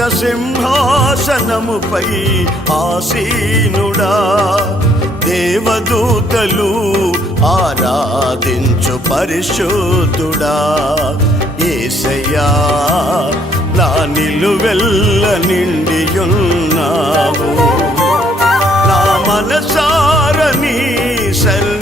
సింహాసనముపై ఆసీనుడా దేవదూతలు ఆరాధించు పరిశుద్ధుడా. ఏసయ్యా నా నిలువెల్ల నిండియున్నావు. నా మనసారని సన్నిధిలో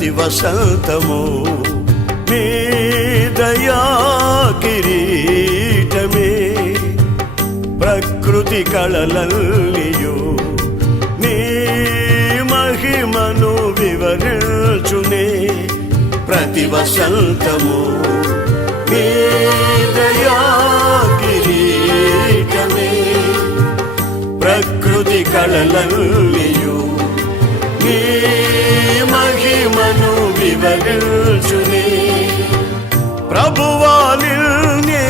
ప్రతి వసంతము నీ దయా కిరీటమే. ప్రకృతి కళలల్లియో నీ మహిమను వివరించునే. ప్రతి వసంతము నీ దయా కిరీటమే. ప్రకృతి కళలల్లి మహిమను వివరించుని ప్రభువాలిల్నే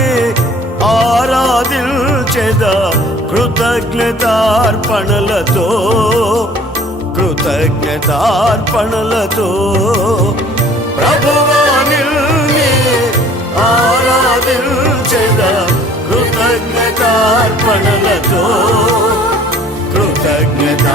ఆరాధించెద కృతజ్ఞతార్పణలతో కృతజ్ఞతార్పణలతో ప్రభువాలిల్నే ఆరాధించెద కృతజ్ఞతార్పణలతో కృతజ్ఞతార్పణలతో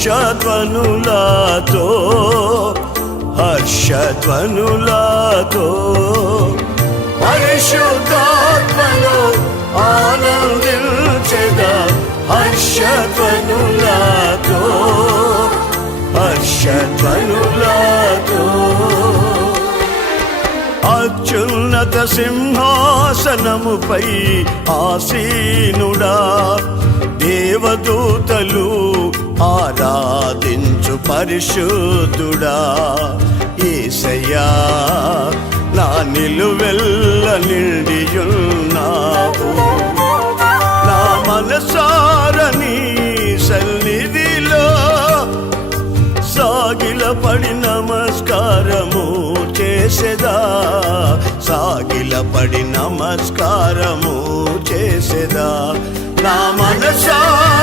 హర్షధ్వనులతో హర్షధ్వనులతో. పరిశుద్ధాత్మలో ఆనందించద హర్షధ్వనులతో హర్షధ్వనులతో. అత్యున్నత సింహాసనముపై ఆసీనుడా దేవదూతలు ఆరాధించు పరిశుద్ధుడా. ఏసయ్యా నా నిలువెల్ల నిండియున్నావు. నా మనసారని సన్నిధిలో సాగిల పడి నమస్కారము చేసేదా? సాగిల పడి నమస్కారము చేసేదా? నా మనసారని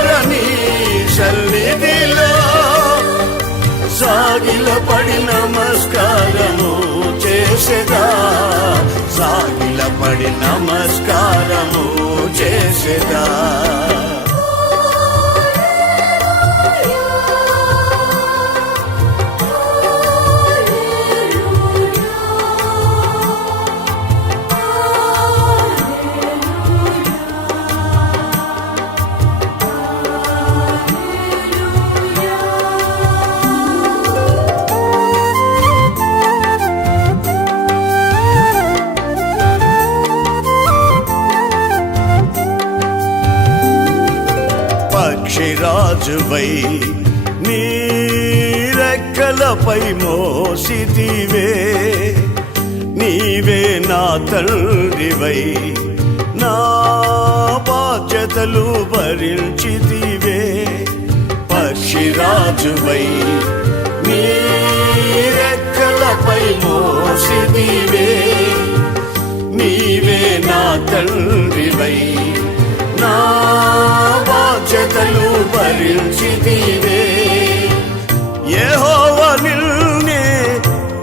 పడి నమస్కారము చేసేదా? సాగిల పడి నమస్కారము చేసేదా? పక్షిరాజువై నీరెక్కలపై మోసితివే. నీవే నా తండ్రివై నా బాధ్యతలు భరించితివే. పక్షిరాజువై నీరెక్కలపై మోసితివే. నీవే నా తండ్రివై నా బాధ్యతలు భరించితివే. యెహోవ నిన్నే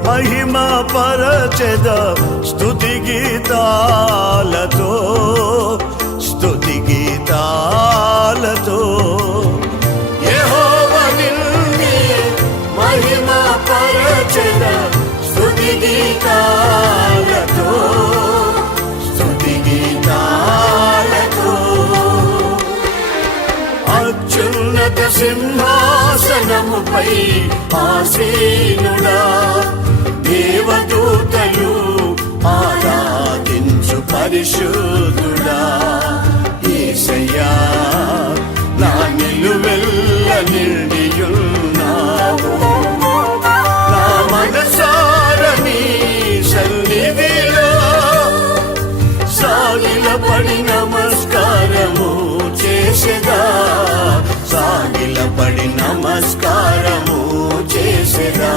మహిమ పరచద స్తుతి గీతాలతో. సింహాసనముపై ఆసీనుడా దేవదూతలు ఆరాధించు పరిశుద్ధుడా. ఏసయ్యా నా నిలువెల్ల నిండియున్నావు నమస్కారము చేసేదా